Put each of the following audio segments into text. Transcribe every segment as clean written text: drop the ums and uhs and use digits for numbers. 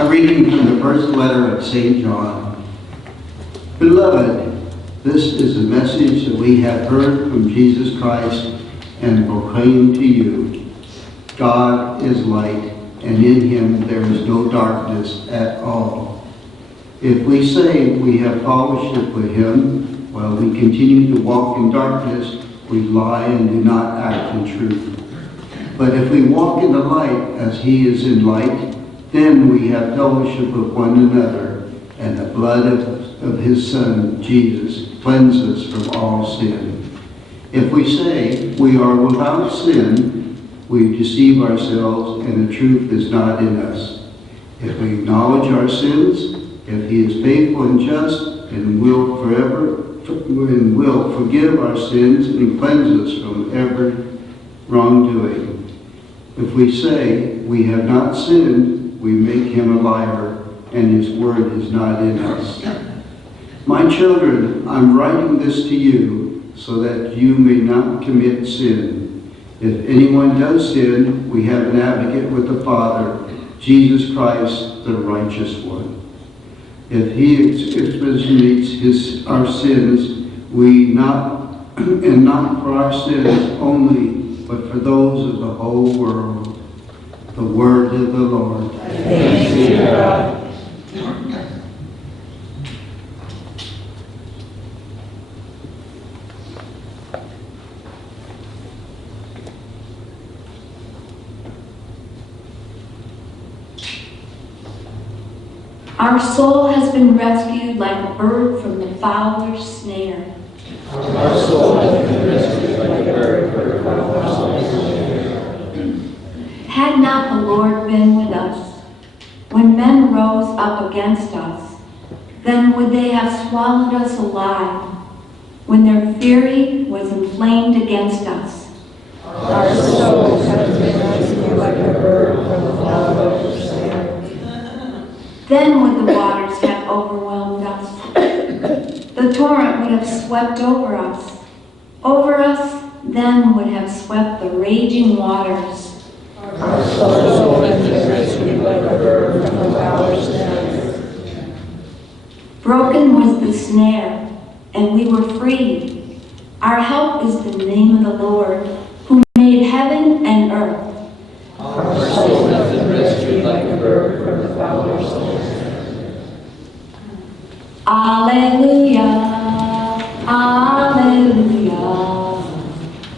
A reading from the first letter of St. John. Beloved, this is a message that we have heard from Jesus Christ and proclaim to you. God is light, and in him there is no darkness at all. If we say we have fellowship with him while we continue to walk in darkness, we lie and do not act in truth. But if we walk in the light as he is in light, then we have fellowship with one another, and the blood of his Son, Jesus, cleanses from all sin. If we say we are without sin, we deceive ourselves, and the truth is not in us. If we acknowledge our sins, if he is faithful and just, and will forgive our sins and cleanse us from every wrongdoing. If we say we have not sinned, we make him a liar, and his word is not in us. My children, I'm writing this to you so that you may not commit sin. If anyone does sin, we have an advocate with the Father, Jesus Christ, the righteous one. If he expiates our sins, and not for our sins only, but for those of the whole world. The word of the Lord. Thanks be to God. Our soul has been rescued like a bird from the fowler's snare. Our soul has been rescued like a bird from the fowler's snare. Had not the Lord been with us, when men rose up against us, then would they have swallowed us alive, when their fury was inflamed against us. Our souls have been rescued like a bird from the fowler's snare. Then would the waters have overwhelmed us. The torrent would have swept over us. Over us then would have swept the raging waters. Our soul has been rescued like a bird from the fowler's snare. Broken was the snare, and we were freed. Our help is the name of the Lord, who made heaven and earth. Our soul has been rescued like a bird from the fowler's snare. Alleluia, alleluia,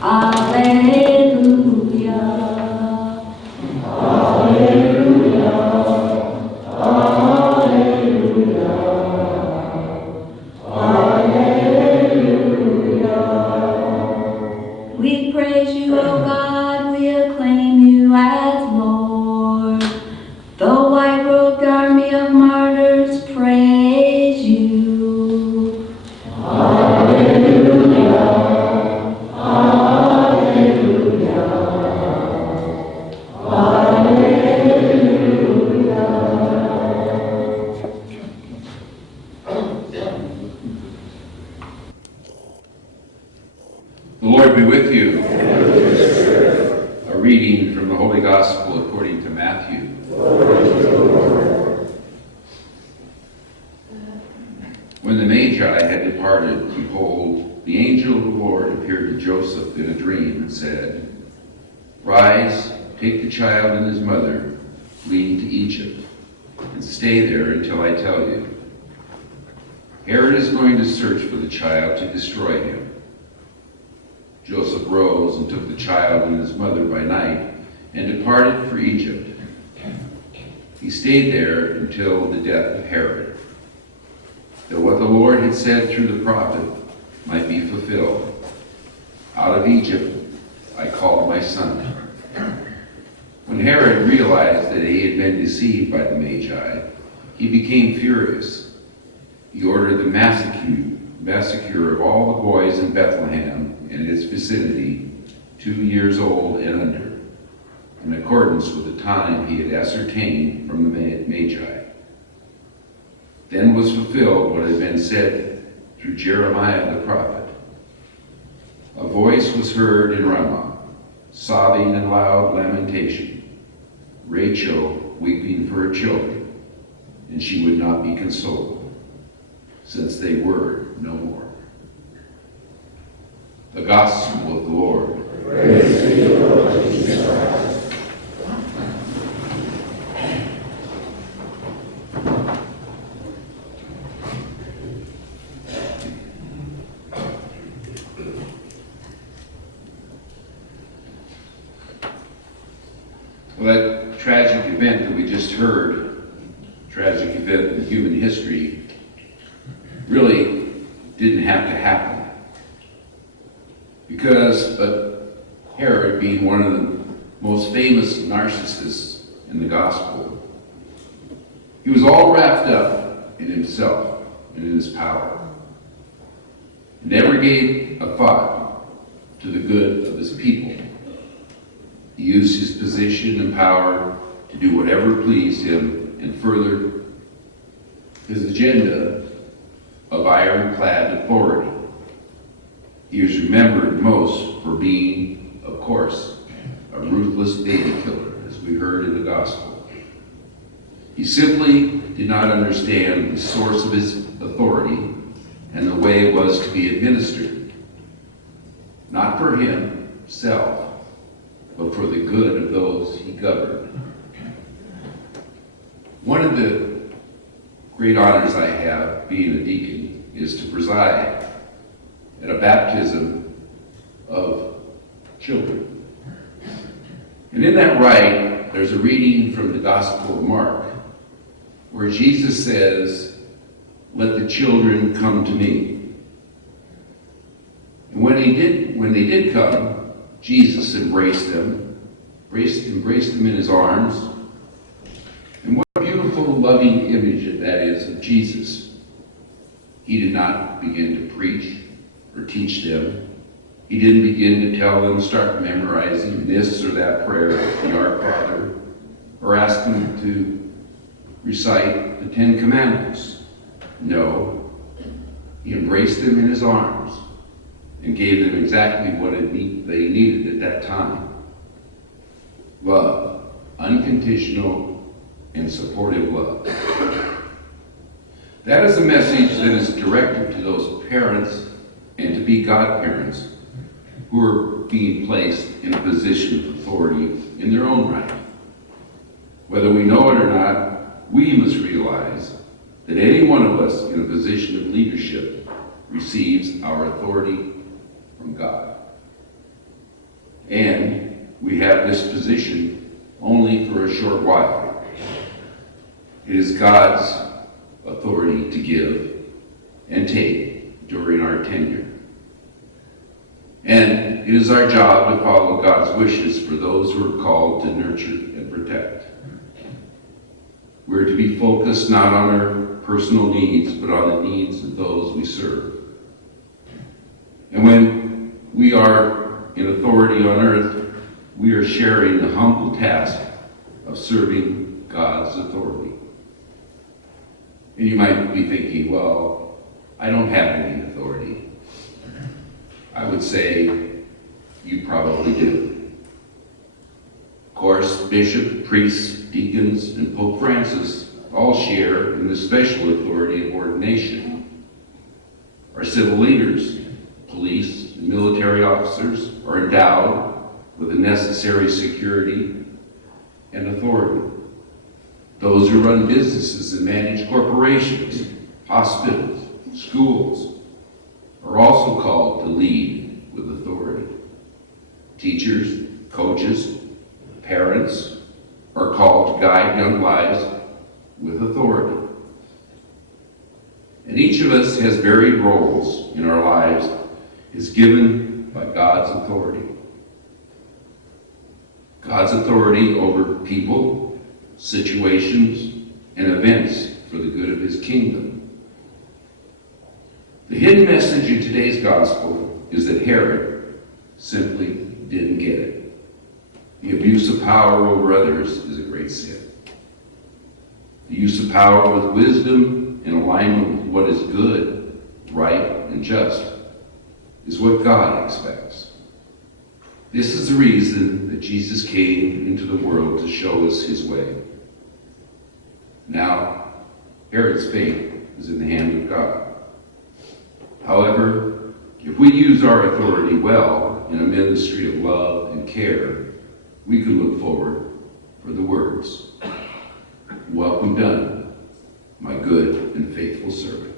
alleluia. We praise you, O God, we acclaim you as Lord. The white-robed army of martyrs praise you. Alleluia, alleluia, alleluia. The Lord be with you. A reading from the Holy Gospel according to Matthew. When the Magi had departed, behold, the angel of the Lord appeared to Joseph in a dream and said, Rise, take the child and his mother, flee to Egypt, and stay there until I tell you. Herod is going to search for the child to destroy him. Joseph rose and took the child and his mother by night and departed for Egypt. He stayed there until the death of Herod, that what the Lord had said through the prophet might be fulfilled. Out of Egypt I called my son. When Herod realized that he had been deceived by the Magi, he became furious. He ordered the massacre of all the boys in Bethlehem and its vicinity, 2 years old and under, in accordance with the time he had ascertained from the Magi. Then was fulfilled what had been said through Jeremiah the prophet. A voice was heard in Ramah, sobbing and loud lamentation, Rachel weeping for her children, and she would not be consoled, since they were no more. The Gospel of the Lord. Praise to you, Lord Jesus Christ. Well, that tragic event that we just heard, tragic event in human history, really didn't have to happen. Because Herod, being one of the most famous narcissists in the gospel, he was all wrapped up in himself and in his power. He never gave a thought to the good of his people. He used his position and power to do whatever pleased him and further his agenda of ironclad authority. He is remembered most for being, of course, a ruthless baby killer, as we heard in the gospel. He simply did not understand the source of his authority and the way it was to be administered, not for himself, but for the good of those he governed. One of the great honors I have, being a deacon, is to preside at a baptism of children. And in that rite, there's a reading from the Gospel of Mark, where Jesus says, "Let the children come to me." And when they did come, Jesus embraced them, embraced them in his arms. And what a beautiful, loving image that is of Jesus. He did not begin to preach or teach them. He didn't begin to tell them, start memorizing this or that prayer, the Our Father, or ask them to recite the 10 Commandments. No, he embraced them in his arms and gave them exactly what they needed at that time. Love, unconditional and supportive love. That is a message that is directed to those parents and to be godparents who are being placed in a position of authority in their own right. Whether we know it or not, we must realize that any one of us in a position of leadership receives our authority from God. And we have this position only for a short while. It is God's authority to give and take during our tenure. And it is our job to follow God's wishes for those who are called to nurture and protect. We're to be focused not on our personal needs, but on the needs of those we serve. And when we are in authority on earth, we are sharing the humble task of serving God's authority. And you might be thinking, well, I don't have any authority. I would say you probably do. Of course, bishop, priests, deacons, and Pope Francis all share in the special authority of ordination. Our civil leaders, police, and military officers are endowed with the necessary security and authority. Those who run businesses and manage corporations, hospitals, schools, are also called to lead with authority. Teachers, coaches, parents are called to guide young lives with authority. And each of us has varied roles in our lives is given by God's authority. God's authority over people, situations, and events for the good of his kingdom. The hidden message in today's gospel is that Herod simply didn't get it. The abuse of power over others is a great sin. The use of power with wisdom and alignment with what is good, right, and just is what God expects. This is the reason that Jesus came into the world to show us his way. Now, Herod's fate is in the hand of God. However, if we use our authority well in a ministry of love and care, we can look forward for the words, "Welcome done, my good and faithful servant."